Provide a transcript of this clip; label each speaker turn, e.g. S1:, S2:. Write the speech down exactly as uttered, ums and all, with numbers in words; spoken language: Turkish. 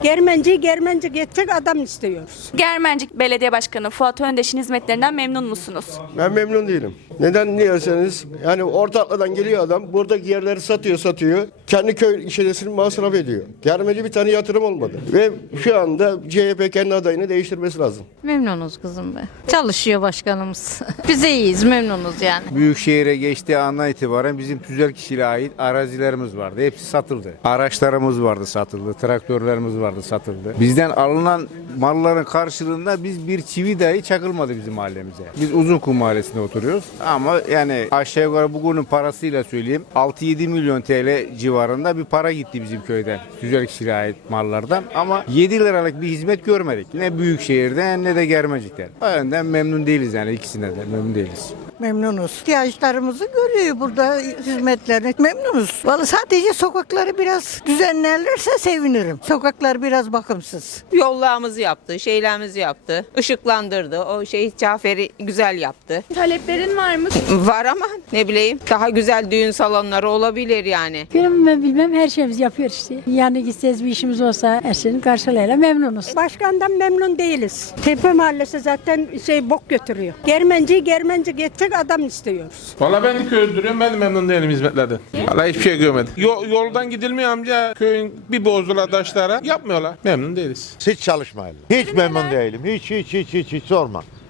S1: Germenci Germenci geçecek adam istiyoruz.
S2: Germencik Belediye Başkanı Fuat Öndeş'in hizmetlerinden memnun musunuz?
S3: Ben memnun değilim. Neden diyerseniz yani Ortaklı'dan geliyor adam buradaki yerleri satıyor satıyor. Kendi köy işletmesini masraf ediyor. Germeci bir tane yatırım olmadı. Ve şu anda C H P kendi adayını değiştirmesi lazım.
S4: Memnunuz kızım be. Çalışıyor başkanımız. Biz iyiyiz, memnunuz yani.
S5: Büyükşehir'e geçtiği andan itibaren bizim tüzel kişiliğe ait arazilerimiz vardı. Hepsi satıldı. Araçlarımız vardı satıldı. Traktörlerimiz vardı satıldı. Bizden alınan malların karşılığında biz bir çivi dahi çakılmadı bizim mahallemize. Biz Uzunkum Mahallesi'nde oturuyoruz. Ama yani aşağı yukarı bugünün parasıyla söyleyeyim altı yedi milyon T L civarında bir para gitti bizim köyden. Tüzel kişiliğe ait mallardan. Ama yedi liralık bir hizmet görmedik. Ne Büyükşehir'den ne de Germecik'ten. O yönden memnun değiliz yani ikisinden de memnun değiliz.
S6: Memnunuz. İhtiyaçlarımızı görüyor burada hizmetlerini. Memnunuz. Vallahi sadece sokakları biraz düzenlerlerse sevinirim. Sokaklar biraz bakımsız.
S7: Yollarımızı yaptı, şeylerimizi yaptı, ışıklandırdı. O şey Cafer'i güzel yaptı.
S2: Taleplerin var mı?
S7: Var ama ne bileyim daha güzel düğün salonları olabilir yani.
S8: Benim ben bilmem her şeyimizi yapıyor işte. Yani gitseniz bir işimiz olsa her şeyin karşılığıyla memnunuz.
S1: Başkandan memnun değiliz. Tepe Mahallesi zaten şey bok götürüyor. Germenci Germenci geçecek adam istiyoruz.
S9: Valla ben de köyde duruyorum. Ben de memnun değilim hizmetlerden. Valla hiçbir şey görmedim. Yo- yoldan gidilmiyor amca. Köyün bir bozdular taşlara. Yapmıyorlar. Memnun değiliz.
S10: Hiç çalışmayalım. Hiç memnun değilim. Hiç hiç hiç hiç hiç sorma.